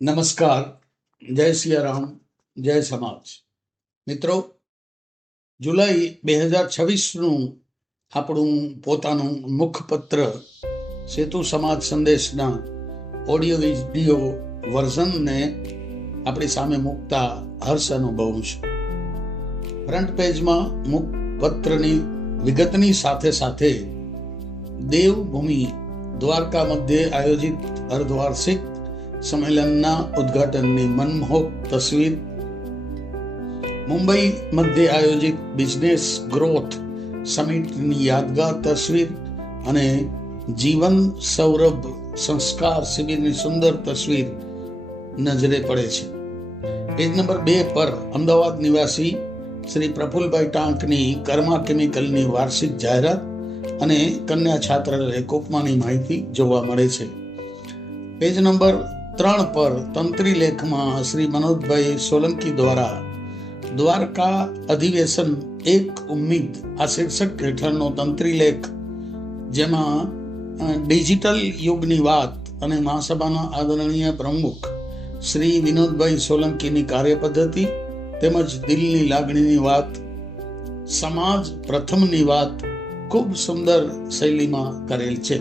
નમસ્કાર, જય સિયારામ, જય સમાજ. મિત્રો, જુલાઈ 2026નું આપણું પોતાનું મુખપત્ર સેતુ સમાજ સંદેશના ઓડિયો વિડીયો વર્ઝનને આપણી સામે મૂકતા હર્ષ અનુભવું છું. ફ્રન્ટ પેજમાં મુખપત્રની વિગતની સાથે સાથે દેવભૂમિ દ્વારકા મધ્યે આયોજિત અર્ધવાર્ષિક સંમેલનના ઉદ્ઘાટનની મનમોહક તસવીર, મુંબઈ મધ્યે આયોજિત બિઝનેસ ગ્રોથ સમિટની યાદગાર તસવીર અને જીવન સૌરભ સંસ્કાર શિબિરની સુંદર તસવીર નજરે પડે છે. પેજ નંબર 2 પર અમદાવાદ નિવાસી શ્રી પ્રફુલભાઈ ટાંકની કર્મા કેમિકલની વાર્ષિક જાહેરાત અને કન્યા છાત્રાલય કોપમાની માહિતી જોવા મળે છે. પેજ નંબર 3 પર તંત્રી લેખમાં શ્રી મનોજભાઈ સોલંકી દ્વારા દ્વારકા અધિવેશન એક ઉમ્મીદ આ શીર્ષક હેઠળનો તંત્રી લેખ, જેમાં ડિજિટલ યુગની વાત અને મહાસભાના આદરણીય પ્રમુખ શ્રી વિનોદભાઈ સોલંકીની કાર્યપદ્ધતિ તેમજ દિલની લાગણીની વાત, સમાજ પ્રથમની વાત ખૂબ સુંદર શૈલીમાં કરેલ છે.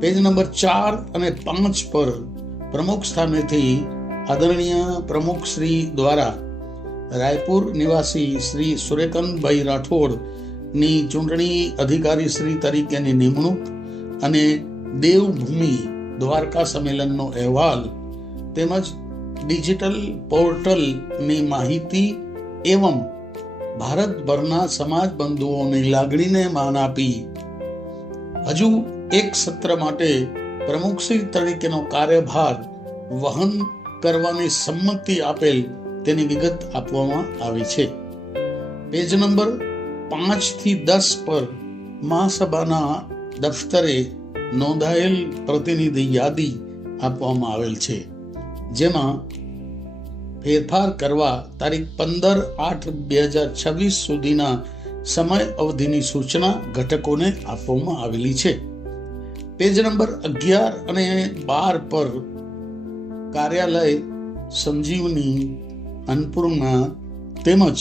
પેજ નંબર 4 અને 5 પર પ્રમુખ સ્થાનેથી આદરણીય પ્રમુખ શ્રી દ્વારા રાયપુર નિવાસી શ્રી સુરેકનભાઈ રાઠોડની ચૂંટણી અધિકારી શ્રી તરીકેની નિમણૂક અને દેવભૂમિ દ્વારકા સંમેલનનો અહેવાલ તેમજ ડિજિટલ પોર્ટલની માહિતી એવં ભારતભરના સમાજ બંધુઓની લાગણીને માન આપી હજુ એક સત્ર માટે પ્રમુખશ્રી તરીકેનો કાર્યભાર વહન કરવાની સંમતિ આપેલ તેની વિગત આપવામાં આવી છે. પેજ નંબર 5 થી 10 પર મહાસભાના દફતરે નોંધાયેલ પ્રતિનિધિ યાદી આપવામાં આવેલ છે, જેમાં ફેરફાર કરવા તારીખ 15/8/2026 સુધીના સમય અવધિની સૂચના ઘટકોને આપવામાં આવેલી છે. પેજ નંબર 11 અને 12 પર કાર્યાલય સંજીવની, અન્નપૂર્ણા તેમજ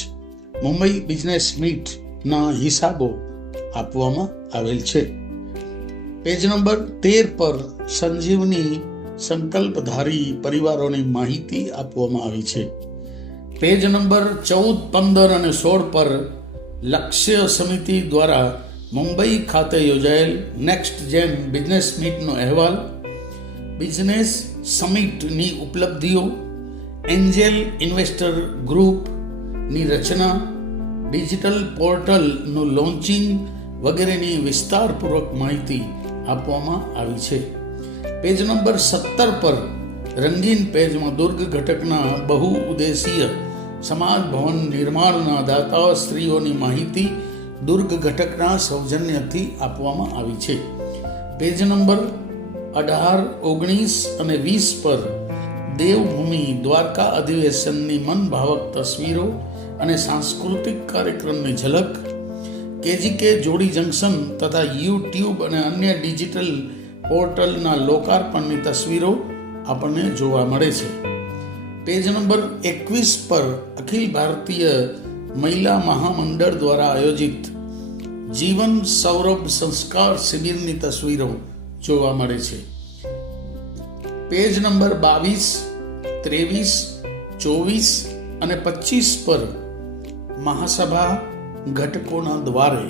મુંબઈ બિઝનેસ મીટના હિસાબો આપવામાં આવેલ છે. પેજ નંબર 13 પર સંજીવની સંકલ્પધારી પરિવારોની માહિતી આપવામાં આવી છે. પેજ નંબર 14, 15 અને 16 પર લક્ષ્ય સમિતિ દ્વારા મુંબઈ ખાતે યોજાયેલ નેક્સ્ટ જેન બિઝનેસ મીટનો અહેવાલ, બિઝનેસ સમિટની ઉપલબ્ધિઓ, એન્જેલ ઇન્વેસ્ટર ગ્રુપની રચના, ડિજિટલ પોર્ટલનું લોન્ચિંગ વગેરેની વિસ્તારપૂર્વક માહિતી આપવામાં આવી છે. પેજ નંબર 17 પર રંગીન પેજમાં દુર્ગ ઘટકના બહુ ઉદ્દેશીય સમાજ ભવન નિર્માણના દાતાઓ સ્ત્રીઓની માહિતી દુર્ગ ઘટકના સૌજન્યથી આપવામાં આવી છે. પેજ નંબર 18, 19 અને 20 પર દેવભૂમિ દ્વારકા અધિવેશનની મનભાવક તસવીરો અને સાંસ્કૃતિક કાર્યક્રમની ઝલક, કેજીકે જોડી જંકશન તથા યુટ્યુબ અને અન્ય ડિજિટલ પોર્ટલના લોકાર્પણની તસવીરો આપણને જોવા મળે છે. પેજ નંબર 21 પર અખિલ ભારતીય મહિલા મહામંડળ દ્વારા આયોજિત જીવન સૌરભ સંસ્કાર શિબિરની તસવીરો જોવા મળે છે. પેજ નંબર 22, 23, 24 અને 25 પર મહાસભા ઘટકોના દ્વારે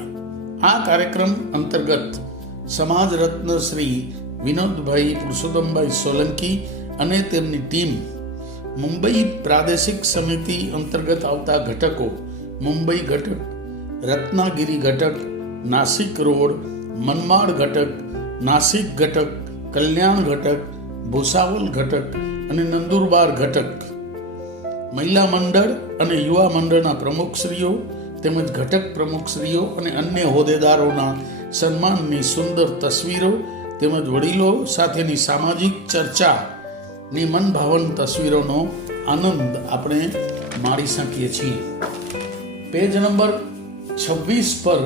આ કાર્યક્રમ અંતર્ગત સમાજ રત્ન શ્રી વિનોદભાઈ પુરુષોત્તમભાઈ સોલંકી અને તેમની ટીમ મુંબઈ પ્રાદેશિક સમિતિ અંતર્ગત આવતા ઘટકો મુંબઈ ઘટક, રત્નાગીરી ઘટક, નાસિક રોડ, મનમાડ ઘટક, નાસિક ઘટક, કલ્યાણ ઘટક, ભૂસાવલ ઘટક અને નંદુરબાર ઘટક, મહિલા મંડળ અને યુવા મંડળના પ્રમુખશ્રીઓ તેમજ ઘટક પ્રમુખશ્રીઓ અને અન્ય હોદ્દેદારોના સન્માનની સુંદર તસવીરો તેમજ વડીલો સાથેની સામાજિક ચર્ચાની મનભાવન તસવીરોનો આનંદ આપણે માણી શકીએ છીએ. પેજ નંબર 26 પર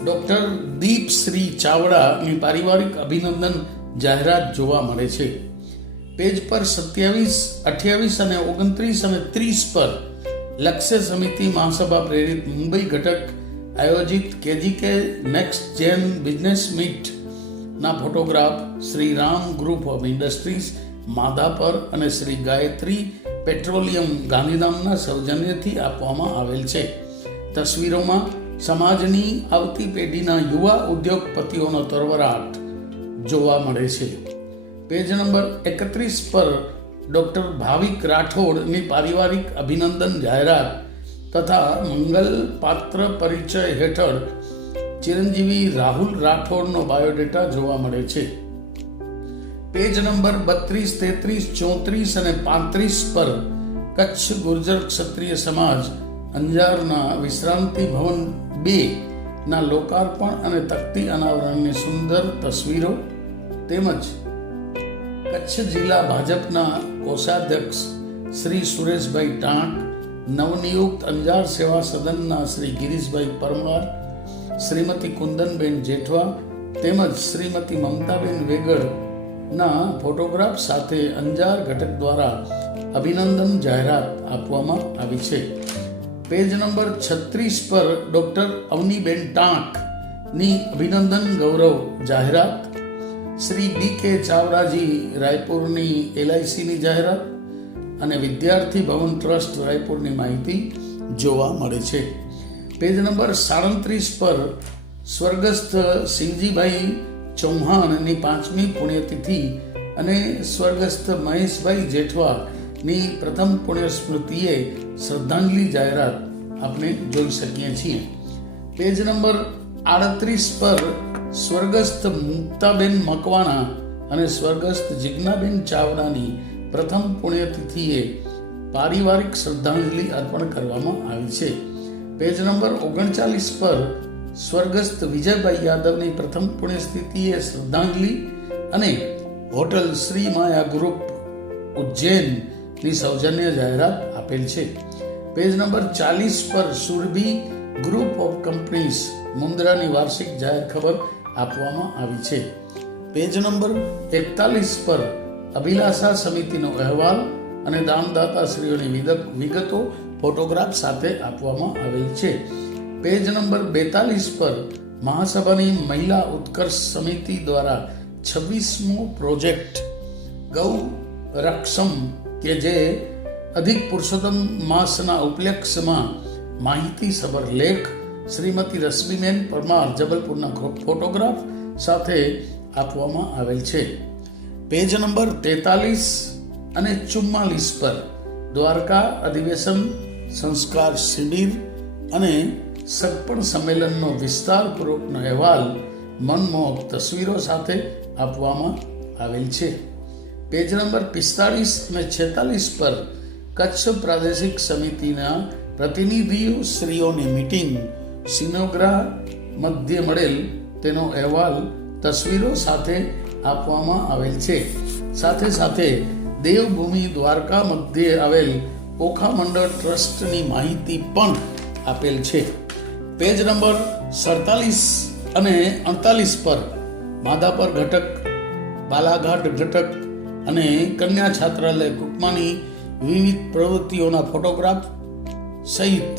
ડોક્ટર દીપશ્રી ચાવડાની પારિવારિક અભિનંદન જાહેરાત જોવા મળે છે. પેજ પર 27, 28 અને 29 અને 30 પર લક્ષ્ય સમિતિ મહાસભા પ્રેરિત મુંબઈ ઘટક આયોજિત કેજીકે નેક્સ્ટ જેન બિઝનેસ મીટ ના photograph Shri Ram group of industries Madhapar અને શ્રી ગાયત્રી પેટ્રોલિયમ ગાંધીધામના સૌજન્યથી આપવામાં આવેલ છે. તસવીરોમાં સમાજની આવતી પેઢીના યુવા ઉદ્યોગપતિઓનો તરવરાટ જોવા મળે છે. પેજ નંબર 31 પર ડોક્ટર ભાવિક રાઠોડની પારિવારિક અભિનંદન જાહેરાત તથા મંગલ પાત્ર પરિચય હેઠળ ચિરંજીવી રાહુલ રાઠોડનો બાયોડેટા જોવા મળે છે. પેજ નંબર 32, 33, 34 અને 35 પર કચ્છ ગુર્જર ક્ષત્રિય સમાજ અંજારના વિશ્રાંતિ ભવન 2 ના લોકાર્પણ અને તકતી અનાવરણની સુંદર તસવીરો તેમજ કચ્છ જિલ્લા ભાજપના કોષાધ્યક્ષ શ્રી સુરેશભાઈ ટાંક, નવનિયુક્ત અંજાર સેવા સદનના શ્રી ગિરીશભાઈ પરમાર, શ્રીમતી કુંદનબેન જેઠવા તેમજ શ્રીમતી મમતાબેન વેગડના ફોટોગ્રાફ સાથે અંજાર ઘટક દ્વારા અભિનંદન જાહેરાત આપવામાં આવી છે. પેજ નંબર 36 પર ડોક્ટર અવનીબેન ટાંકની અભિનંદન ગૌરવ જાહેરાત, શ્રી BK ચાવડાજી રાયપુરની LICની જાહેરાત અને વિદ્યાર્થી ભવન ટ્રસ્ટ રાયપુરની માહિતી જોવા મળે છે. પેજ નંબર 37 પર સ્વર્ગસ્થ સિંહજીભાઈ ચૌહાણની 5મી પુણ્યતિથિ અને સ્વર્ગસ્થ મહેશભાઈ જેઠવાની પ્રથમ પુણ્ય સ્મૃતિએ શ્રદ્ધાંજલિ જાહેરાત આપણે જોઈ શકીએ છીએ. પેજ નંબર 38 પર સ્વર્ગસ્થ મુક્તાબેન મકવાણા અને સ્વર્ગસ્થ જિજ્ઞાબેન ચાવડાની પ્રથમ પુણ્યતિથિએ પારિવારિક શ્રદ્ધાંજલિ અર્પણ કરવામાં આવી છે. પેજ નંબર 39 પર સ્વર્ગસ્થ વિજયભાઈ યાદવની પ્રથમ પુણ્યતિથિએ શ્રદ્ધાંજલિ અને હોટલ શ્રી માયા ગ્રુપ ઉજ્જૈનની સૌજન્ય જાહેરાત આપેલ છે. પેજ નંબર 40 પર સુરભી ગ્રુપ ઓફ કંપનીઝ મુન્દ્રાની વાર્ષિક જાહેર ખબર આપવામાં આવી છે. પેજ નંબર 41 પર અભિલાષા સમિતિનો અહેવાલ અને દાનદાતાશ્રીઓની વિગતો ફોટોગ્રાફ સાથે આપવામાં આવેલ છે. પેજ નંબર 42 પર મહાસભાની મહિલા ઉત્કર્ષ સમિતિ દ્વારા 26મો પ્રોજેક્ટ ગૌ રક્ષમ કે જે અધિક પુરુષોત્તમ માસના ઉપલક્ષમાં માહિતી સભર લેખ શ્રીમતી રશ્મિબેન પરમાર જબલપુરના ફોટોગ્રાફ સાથે આપવામાં આવેલ છે. પેજ નંબર 43 અને 44 પર દ્વારકા અધિવેશન સંસ્કાર શિબિર અને સગપણ સંમેલનનો વિસ્તારપૂર્વકનો અહેવાલ મનમોહક તસવીરો સાથે આપવામાં આવેલ છે. પેજ નંબર 45 અને 46 પર કચ્છ પ્રાદેશિક સમિતિના પ્રતિનિધિઓ શ્રીઓની મીટિંગ સિનોગ્રા મધ્યે મળેલ તેનો અહેવાલ તસવીરો સાથે આપવામાં આવેલ છે. સાથે સાથે દેવભૂમિ દ્વારકા મધ્યે આવેલ ઓખા મંડળ ટ્રસ્ટની માહિતી પણ આપેલ છે. પેજ નંબર 47 અને 48 પર માધાપર ઘટક, બાલાઘાટ ઘટક અને કન્યા છાત્રાલય કુકમાની વિવિધ પ્રવૃત્તિઓના ફોટોગ્રાફ સહિત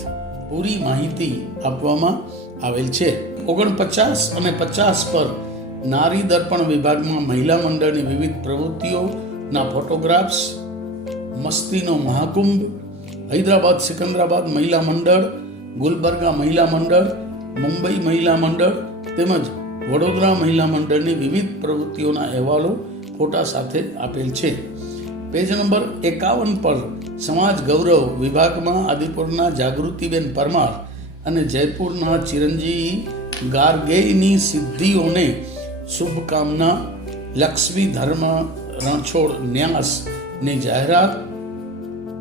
પૂરી માહિતી આપવામાં આવેલ છે. 49 અને 50 પર નારી દર્પણ વિભાગમાં મહિલા મંડળની વિવિધ પ્રવૃત્તિઓના ફોટોગ્રાફ્સ, મસ્તીનો મહાકુંભ, હૈદરાબાદ સિકંદરાબાદ મહિલા મંડળ, ગુલબર્ગા મહિલા મંડળ, મુંબઈ મહિલા મંડળ તેમજ વડોદરા મહિલા મંડળની વિવિધ પ્રવૃત્તિઓના અહેવાલો ફોટા સાથે આપેલ છે. પેજ નંબર 51 પર સમાજ ગૌરવ વિભાગમાં આદિપુરના જાગૃતિબેન પરમાર અને જયપુરના ચિરંજીવી ગાર્ગેયની સિદ્ધિઓને શુભકામના, લક્ષ્મી ધર્મ રણછોડ ન્યાસની જાહેરાત,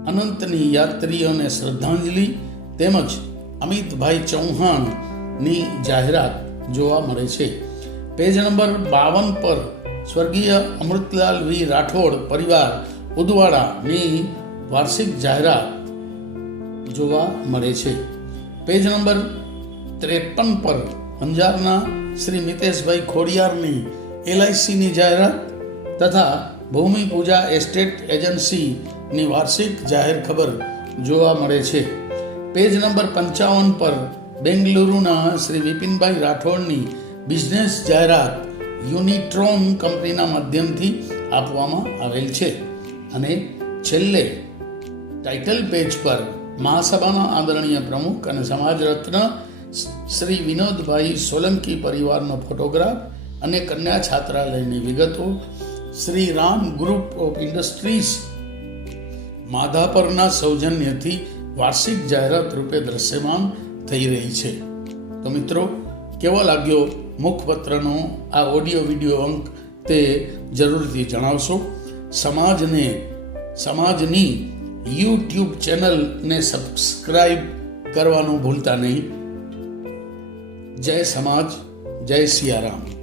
અનંતની યાત્રીઓને શ્રદ્ધાંજલિ તેમજ અમિતભાઈ ચૌહાણની જાહેરાત જોવા મળે છે. પેજ નંબર 52 પર સ્વર્ગીય અમૃતલાલ વી રાઠોડ પરિવાર ઉદવાડાની વાર્ષિક જાહેરાત જોવા મળે છે. પેજ નંબર 53 પર અંજારના શ્રી મિતેશભાઈ ખોડિયારની LICની જાહેરાત તથા ભૂમિ પૂજા એસ્ટેટ એજન્સીની વાર્ષિક જાહેર ખબર જોવા મળે છે. પેજ નંબર 55 પર બેંગલુરુના શ્રી વિપિનભાઈ રાઠોડની બિઝનેસ જાહેરાત યુનિટ્રોન કંપનીના માધ્યમથી આપવામાં આવેલ છે. અને છેલ્લે ટાઇટલ પેજ પર મહાસભાના આદરણીય પ્રમુખ અને સમાજ રત્ન શ્રી વિનોદભાઈ સોલંકી પરિવારનો ફોટોગ્રાફ અને કન્યા છાત્રાલયની વિગતો Shri Ram group of industries માધાપરના સૌજન્યથી વાર્ષિક જાહેરાત રૂપે દ્રશ્યમાન થઈ રહી છે. તો મિત્રો, કેવો લાગ્યો મુખપત્રનો આ ઓડિયો વિડીયો અંક તે જરૂરથી જણાવશો. સમાજની યુટ્યુબ ચેનલને સબસ્ક્રાઈબ કરવાનું ભૂલતા નહીં. જય સમાજ, જય સિયારામ.